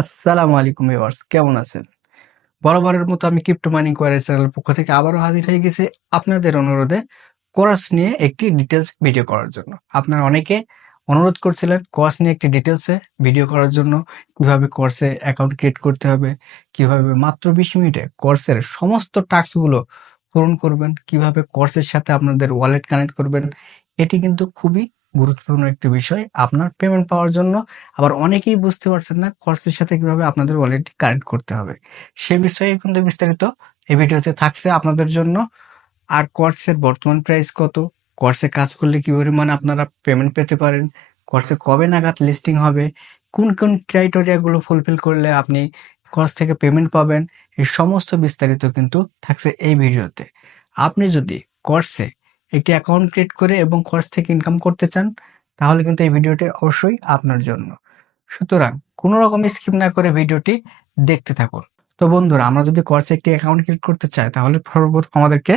আসসালামু আলাইকুম ভিউয়ার্স, কেমন আছেন? বরাবরের মতো আমি ক্রিপ্টো মাইনিং কোয়ারি চ্যানেলের পক্ষ থেকে আবারও হাজির হয়ে গেছি আপনাদের অনুরোধে কোরাস নিয়ে একটি ডিটেলস ভিডিও করার জন্য। আপনারা অনেকে অনুরোধ করছিলেন কোরাস নিয়ে একটি ডিটেলসে ভিডিও করার জন্য, কিভাবে কোর্সে অ্যাকাউন্ট ক্রিয়েট করতে হবে, কিভাবে মাত্র 20 মিনিটে কোর্সের সমস্ত টাস্কগুলো পূরণ করবেন, কিভাবে কোর্সের সাথে আপনাদের ওয়ালেট কানেক্ট করবেন। এটি কিন্তু খুবই গুরুত্বপূর্ণ একটি বিষয় আপনার পেমেন্ট পাওয়ার জন্য। আবার অনেকেই বুঝতে পারছেন না কোর্সের সাথে কিভাবে আপনাদের ওয়ালেট কানেক্ট করতে হবে। সে বিষয়ে কিন্তু বিস্তারিত এই ভিডিওতে থাকছে আপনাদের জন্য। আর কোর্সের বর্তমান প্রাইস কত, কোর্সে কাজ করলে কি পরিমাণ আপনারা পেমেন্ট পেতে পারেন, কোর্সে কবে নাগাদ লিস্টিং হবে, কোন কোন ক্রাইটেরিয়াগুলো ফুলফিল করলে আপনি কোর্স থেকে পেমেন্ট পাবেন, এই সমস্ত বিস্তারিত কিন্তু থাকছে এই ভিডিওতে। আপনি যদি কোর্সে একটি অ্যাকাউন্ট ক্রিয়েট করে এবং কোর্স থেকে ইনকাম করতে চান, তাহলে কিন্তু এই ভিডিওটি অবশ্যই আপনার জন্য। সুতরাং কোনো রকম স্কিপ না করে ভিডিওটি দেখতে থাকুন। তো বন্ধুরা, আমরা যদি কোর্সে একটি অ্যাকাউন্ট ক্রিয়েট করতে চাই, তাহলে সর্বপ্রথম আমাদেরকে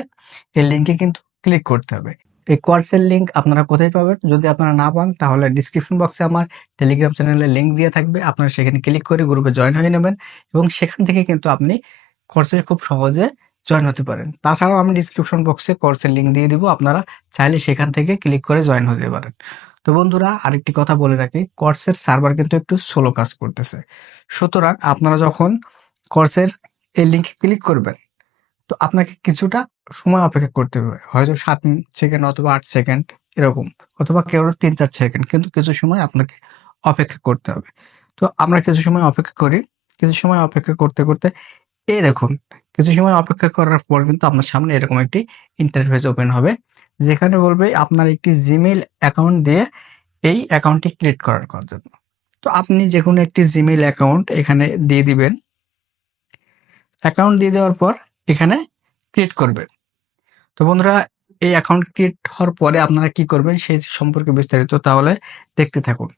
এই লিঙ্কে কিন্তু ক্লিক করতে হবে। এই কোর্সের লিঙ্ক আপনারা কোথায় পাবেন? যদি আপনারা না পান, তাহলে ডিসক্রিপশন বক্সে আমার টেলিগ্রাম চ্যানেলের লিঙ্ক দিয়ে থাকবে। আপনারা সেখানে ক্লিক করে গ্রুপে জয়েন হয়ে নেবেন এবং সেখান থেকে কিন্তু আপনি কোর্সে খুব সহজে জয়েন হতে পারেন। তাছাড়াও আমি ডিসক্রিপশন বক্সে কোর্সের লিঙ্ক দিয়ে দিব, আপনারা চাইলে সেখান থেকে ক্লিক করে জয়েন হতে পারেন। তো বন্ধুরা, আরেকটি কথা বলে রাখি, কোর্সের সার্ভার কিন্তু একটু স্লো কাজ করতেছে। সুতরাং আপনারা যখন কোর্সের এই লিঙ্কে ক্লিক করবেন, তো আপনাকে কিছুটা সময় অপেক্ষা করতে হবে, হয়তো 7 সেকেন্ড অথবা 8 সেকেন্ড এরকম, অথবা কেউ 3-4 সেকেন্ড, কিন্তু কিছু সময় আপনাকে অপেক্ষা করতে হবে। তো আমরা কিছু সময় অপেক্ষা করি। কিছু সময় অপেক্ষা করতে করতে এই দেখুন, কিছু সময় অপেক্ষা করার পর কিন্তু আপনার সামনে এরকম একটি ইন্টারফেস ওপেন হবে, যেখানে বলবে আপনার একটি জিমেইল অ্যাকাউন্ট দিয়ে এই অ্যাকাউন্টটি ক্রিয়েট করার জন্য। তো আপনি যে কোনো একটি জিমেইল অ্যাকাউন্ট এখানে দিয়ে দিবেন। অ্যাকাউন্ট দিয়ে দেওয়ার পর এখানে ক্রিয়েট করবেন। তো বন্ধুরা, এই অ্যাকাউন্ট ক্রিয়েট হওয়ার পরে আপনারা কি করবেন সেই সম্পর্কে বিস্তারিত তাহলে দেখতে থাকুন।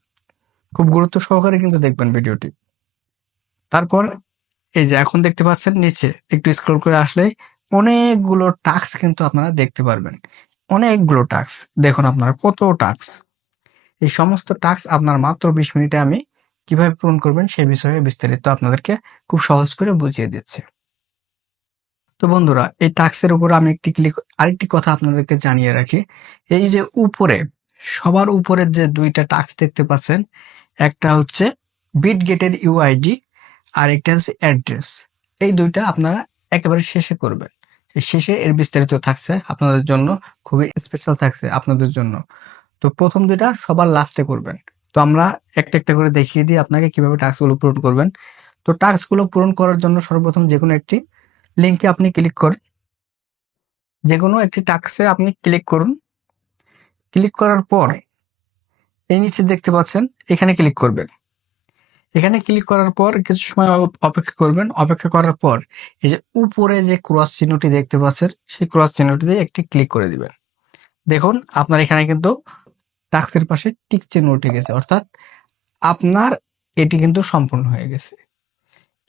খুব গুরুত্ব সহকারে কিন্তু দেখবেন ভিডিওটি। তারপর এই যে এখন দেখতে পাচ্ছেন, নিচে একটু স্ক্রল করে আসলে অনেকগুলো টাস্ক কিন্তু আপনারা দেখতে পারবেন। অনেকগুলো টাস্ক দেখুন, আপনারা কত টাস্ক। এই সমস্ত টাস্ক আপনার মাত্র 20 মিনিটে আমি কিভাবে পূরণ করবেন সেই বিষয়ে বিস্তারিত আপনাদেরকে খুব সহজ করে বুঝিয়ে দিচ্ছি। তো বন্ধুরা, এই টাস্কের উপর আমি আরেকটি কথা আপনাদেরকে জানিয়ে রাখি। এই যে উপরে, সবার উপরে যে দুইটা টাস্ক দেখতে পাচ্ছেন, একটা হচ্ছে বিটগেটের ইউআইডি আর একটা হচ্ছে অ্যাড্রেস। এই দুইটা আপনারা একেবারে শেষে করবেন। এই শেষে এর বিস্তারিত থাকছে আপনাদের জন্য, খুবই স্পেশাল থাকছে আপনাদের জন্য। তো প্রথম দুইটা সবার লাস্টে করবেন। তো আমরা একটা একটা করে দেখিয়ে দিই আপনাকে কিভাবে টাস্কগুলো পূরণ করবেন। তো টাস্কগুলো পূরণ করার জন্য সর্বপ্রথম যে কোনো একটি লিঙ্কে আপনি ক্লিক করুন, যে কোনো একটি টাস্কে আপনি ক্লিক করুন। ক্লিক করার পর এই নিচে দেখতে পাচ্ছেন, এখানে ক্লিক করবেন। এখানে ক্লিক করার পর কিছু সময় অপেক্ষা করবেন। অপেক্ষা করার পর এই যে উপরে যে ক্রস চিহ্নটি দেখতে পাচ্ছেন, সেই ক্রস চিহ্নটিতে একটি ক্লিক করে দিবেন। দেখুন, আপনার এখানে কিন্তু টাস্কের পাশে টিক চিহ্ন উঠে গেছে, অর্থাৎ আপনার এটি কিন্তু সম্পূর্ণ হয়ে গেছে।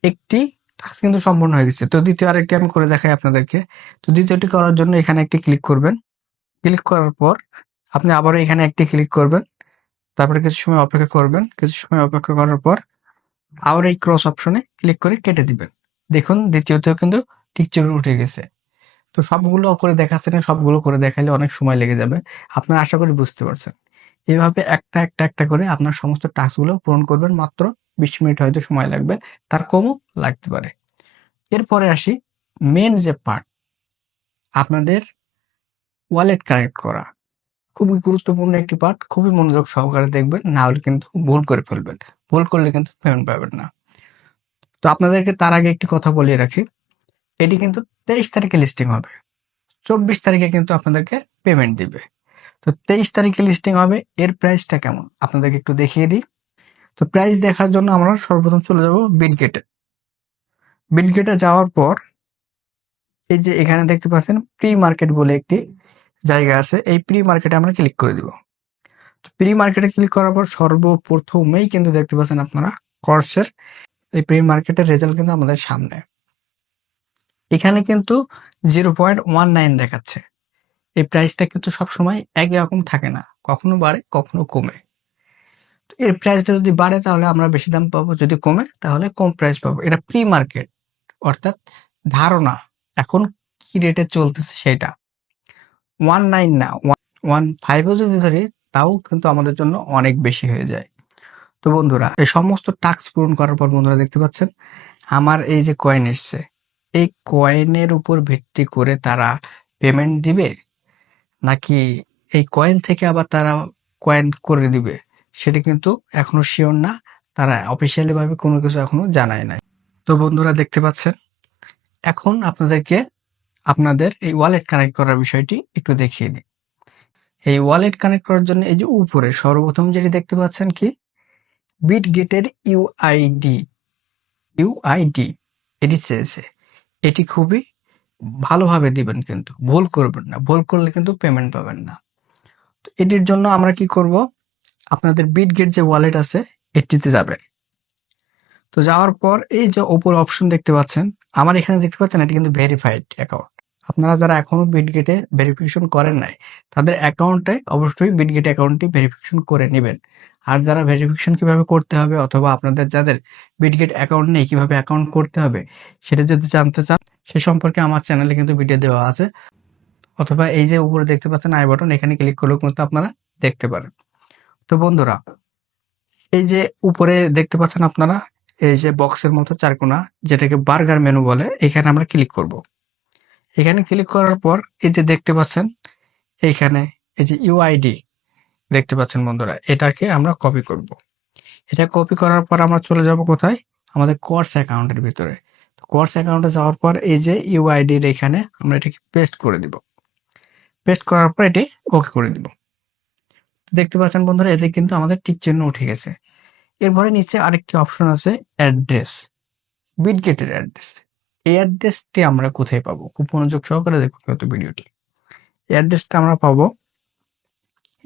একটি টাস্ক কিন্তু সম্পূর্ণ হয়ে গেছে। তো দ্বিতীয় আরেকটি আমি করে দেখাই আপনাদেরকে। তো দ্বিতীয়টি করার জন্য এখানে একটি ক্লিক করবেন। ক্লিক করার পর আপনি আবারও এখানে একটি ক্লিক করবেন। তারপরে কিছু সময় অপেক্ষা করবেন। কিছু সময় অপেক্ষা করার পর আবার এই ক্রস অপশনে ক্লিক করে কেটে দিবেন। দেখুন, দ্বিতীয়তেও কিন্তু টিক চিহ্ন উঠে গেছে। তো সবগুলো করে দেখাচ্ছে না, সবগুলো করে দেখাইলে অনেক সময় লেগে যাবে। আপনারা আশা করি বুঝতে পারছেন। এভাবে একটা একটা একটা করে আপনার সমস্ত টাস্কগুলো পূরণ করবেন। মাত্র 20 মিনিট হয়তো সময় লাগবে, তার কমও লাগতে পারে। এরপরে আসি মেন যে পার্ট, আপনাদের ওয়ালেট কানেক্ট করা। খুবই গুরুত্বপূর্ণ একটি পার্ট, খুবই মনোযোগ সহকারে দেখবেন, না হলে কিন্তু ভুল করে ফেলবেন। ভুল করলে কিন্তু পেমেন্ট পাবেন না। তো আপনাদেরকে তার আগে একটি কথা বলিয়ে রাখি, এটি কিন্তু 23 তারিখে লিস্টিং হবে। 24 তারিখে কিন্তু আপনাদেরকে পেমেন্ট দিবে। তো 23 তারিখে লিস্টিং হবে। এর প্রাইসটা কেমন আপনাদেরকে একটু দেখিয়ে দিই। তো প্রাইস দেখার জন্য আমরা সর্বপ্রথম চলে যাব বিটগেটে। বিটগেটে যাওয়ার পর এই যে এখানে দেখতে পাচ্ছেন প্রি মার্কেট বলে একটি জায়গা আছে, এই প্রি মার্কেটে আমরা ক্লিক করে দিব। তো প্রি মার্কেটে ক্লিক করার পর সর্বপ্রথমেই কিন্তু দেখতে পাচ্ছেন আপনারা কোর্সের এই প্রি মার্কেটের রেজাল্ট কিন্তু আমাদের সামনে। এখানে কিন্তু 0.19 দেখাচ্ছে। এই প্রাইসটা কিন্তু সবসময় একই রকম থাকে না, কখনো বাড়ে কখনো কমে। এর প্রাইসটা যদি বাড়ে তাহলে আমরা বেশি দাম পাবো, যদি কমে তাহলে কম প্রাইস পাবো। এটা প্রি মার্কেট, অর্থাৎ ধারণা এখন কি রেটে চলতেছে সেটা। 19 না, 15ও যদি ধরি তাও কিন্তু আমাদের জন্য অনেক বেশি হয়ে যায়। তো বন্ধুরা, এই সমস্ত টাস্ক পূরণ করার পর বন্ধুরা দেখতে পাচ্ছেন আমার এই যে কয়েন এসছে, এই কয়েনের উপর ভিত্তি করে তারা পেমেন্ট দিবে নাকি এই কয়েন থেকে আবার তারা কয়েন করে দিবে সেটা কিন্তু এখনো শিওর না, তারা অফিসিয়ালি ভাবে কোনো কিছু এখনো জানায় নাই। তো বন্ধুরা দেখতে পাচ্ছেন, এখন আপনাদেরকে আপনাদের এই ওয়ালেট কানেক্ট করার বিষয়টি একটু দেখিয়ে দিই। এই ওয়ালেট কানেক্ট করার জন্য এই যে উপরে সর্বপ্রথম যেটি দেখতে পাচ্ছেন কি, বিটগেটের ইউআইডি এটি চেয়েছে। এটি খুবই ভালোভাবে দিবেন, কিন্তু ভুল করবেন না, ভুল করলে কিন্তু পেমেন্ট পাবেন না। তো এটির জন্য আমরা কি করব, আপনাদের বিটগেট যে ওয়ালেট আছে এটিতে যাবেন। তো যাওয়ার পর এই যে ওপর অপশন দেখতে পাচ্ছেন, আমার এখানে দেখতে পাচ্ছেন এটি কিন্তু ভেরিফাইড অ্যাকাউন্ট। আপনারা যারা এখনো বিটগেটে ভেরিফিকেশন করেন নাই তাদের অ্যাকাউন্টে অবশ্যই বিটগেট অ্যাকাউন্টটি ভেরিফিকেশন করে নেবেন। আর যারা ভেরিফিকেশন কিভাবে করতে হবে অথবা আপনাদের যাদের বিটগেট অ্যাকাউন্ট নেই কিভাবে অ্যাকাউন্ট করতে হবে সেটা যদি জানতে চান সে সম্পর্কে আমার চ্যানেলে কিন্তু ভিডিও দেওয়া আছে, অথবা এই যে উপরে দেখতে পাচ্ছেন আই বাটন, এখানে ক্লিক করলেও কিন্তু আপনারা দেখতে পারেন। তো বন্ধুরা, এই যে উপরে দেখতে পাচ্ছেন আপনারা এই যে বক্সের মতো চারকোনা, যেটাকে বার্গার মেনু বলে, এখানে আমরা ক্লিক করব। এখানে ক্লিক করার পর এই যে দেখতে পাচ্ছেন এইখানে এই যে ইউআইডি দেখতে পাচ্ছেন বন্ধুরা, এটাকে আমরা কপি করব। এটা কপি করার পর আমরা চলে যাব কোথায়, আমাদের কোর্স অ্যাকাউন্টের ভিতরে। কোর্স অ্যাকাউন্টে যাওয়ার পর এই যে ইউআইডির এখানে আমরা এটাকে পেস্ট করে দিব। পেস্ট করার পর এটি ওকে করে দিব। দেখতে পাচ্ছেন বন্ধুরা, এতে কিন্তু আমাদের টিক চিহ্ন উঠে গেছে। এরপরে নিচে আরেকটি অপশন আছে অ্যাড্রেস, বিটগেটের অ্যাড্রেস। এই অ্যাড্রেসটি আমরা কোথায় পাবো, খুব মনোযোগ সহকারে দেখুন হয়তো ভিডিওটি। এই অ্যাড্রেসটা আমরা পাবো,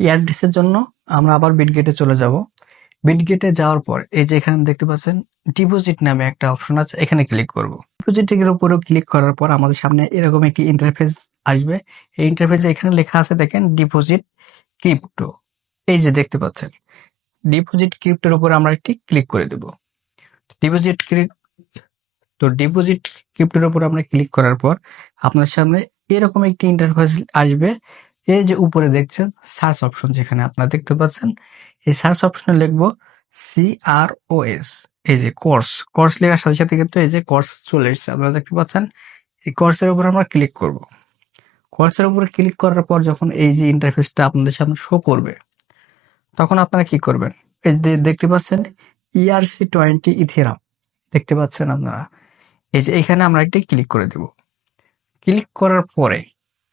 এই অ্যাড্রেসের জন্য আমরা আবার বিটগেটে চলে যাব। বিটগেটে যাওয়ার পর এই যে এখানে দেখতে পাচ্ছেন ডিপোজিট নামে একটা অপশন আছে, এখানে ক্লিক করব। ডিপোজিটের উপরেও ক্লিক করার পর আমাদের সামনে এরকম একটি ইন্টারফেস আসবে। এই ইন্টারফেসে এখানে লেখা আছে দেখেন ডিপোজিট ক্রিপ্টো, এই যে দেখতে পাচ্ছেন ডিপোজিট ক্রিপ্টোর উপর আমরা একটি ক্লিক করে দেব। ডিপোজিট ডিপোজিট ক্রিপ্টোর উপর আমরা ক্লিক করার পর আপনার সামনে এরকম একটি ইন্টারফেস আসবে। এই যে উপরে দেখছেন সার্চ অপশন, যেখানে আপনারা দেখতে পাচ্ছেন এই সার্চ অপশনে লিখবো CROS, এই যে কোর্স লেখার সাথে সাথে কিন্তু এই যে কোর্স চলে এসেছে, আপনারা দেখতে পাচ্ছেন। এই কোর্সের উপর আমরা ক্লিক করব। কোর্সের উপরে ক্লিক করার পর যখন এই যে ইন্টারফেসটা আপনাদের সামনে শো করবে তখন আপনারা কি করবেন, এই যে দেখতে পাচ্ছেন ERC20 ইথেরিয়াম দেখতে পাচ্ছেন আপনারা, এই যে এখানে আমরা একটি ক্লিক করে দেব। ক্লিক করার পরে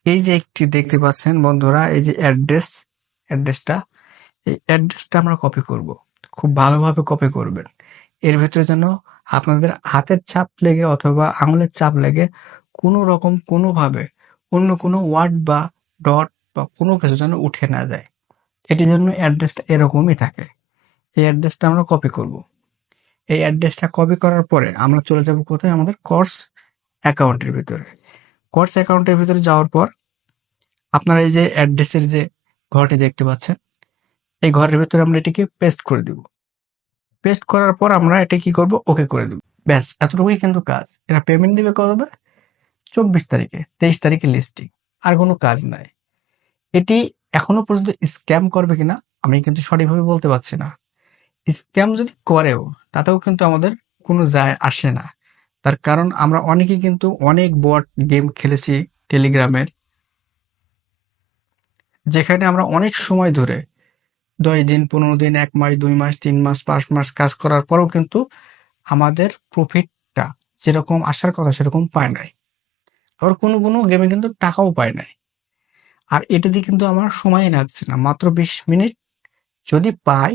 এই যে একটি দেখতে পাচ্ছেন বন্ধুরা, এই যে অ্যাড্রেসটা, এই অ্যাড্রেসটা আমরা কপি করব। খুব ভালোভাবে কপি করবেন। এর ভিতরে যেন আপনাদের হাতের ছাপ লেগে অথবা আঙুলের ছাপ লেগে কোনো রকম কোনোভাবে অন্য কোনো ওয়ার্ড বা ডট বা কোনো কিছু যেন উঠে না যায়। এটির জন্য অ্যাড্রেসটা এরকমই থাকে। এই অ্যাড্রেসটা আমরা কপি করব। এই অ্যাড্রেসটা কপি করার পরে আমরা চলে যাব কোথায়, আমাদের কোর্স অ্যাকাউন্টের ভিতরে। কোর্স অ্যাকাউন্টের ভিতরে যাওয়ার পর আপনারা এই যে অ্যাড্রেসের যে ঘরটি দেখতে পাচ্ছেন, এই ঘরের ভিতরে আমরা এটিকে পেস্ট করে দিব। পেস্ট করার পর আমরা এটা কি করব, ওকে করে দেব। ব্যাস, এতটুকুই কিন্তু কাজ। এরা পেমেন্ট দিবে কবে, 24 তারিখে, 23 তারিখে লিস্টিং, আর কোনো কাজ নাই। এটি এখনো পর্যন্ত স্ক্যাম করবে কিনা আমি কিন্তু সঠিকভাবে বলতে পারছি না। স্ক্যাম যদি করেও তাতেও কিন্তু আমাদের কোনো যায় আসে না, তার কারণ আমরা অনেকেই কিন্তু অনেক বট গেম খেলেছি টেলিগ্রামের, যেখানে আমরা অনেক সময় ধরে 10 দিন, 15 দিন, 1 মাস, 2 মাস, 3 মাস, 5 মাস কাজ করার পরেও কিন্তু আমাদের প্রফিটটা যেরকম আসার কথা সেরকম পায় নাই। আবার কোনো কোনো গেমে কিন্তু টাকাও পায় নাই। আর এটাতে কিন্তু আমার সময় লাগছে না, মাত্র 20 মিনিট যদি পাই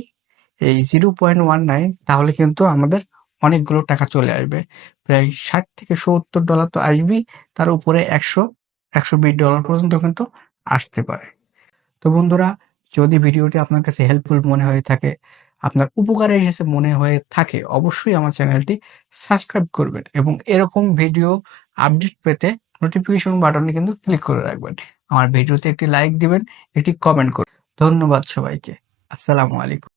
এই 0.19, তাহলে কিন্তু আমাদের অনেকগুলো টাকা চলে আসবে। প্রায় $60 থেকে $70 তো আসবেই, তার উপরে $100-120 পর্যন্ত কিন্তু আসতে পারে। তো বন্ধুরা, যদি ভিডিওটি আপনার কাছে হেল্পফুল মনে হয়ে থাকে, আপনার উপকারে এসেছে মনে হয়ে থাকে, অবশ্যই আমার চ্যানেলটি সাবস্ক্রাইব করবেন এবং এরকম ভিডিও আপডেট পেতে নোটিফিকেশন বাটনে কিন্তু ক্লিক করে রাখবেন। আমার ভিডিওতে একটি লাইক দিবেন, একটি কমেন্ট করবেন। ধন্যবাদ সবাইকে। আসসালামু আলাইকুম।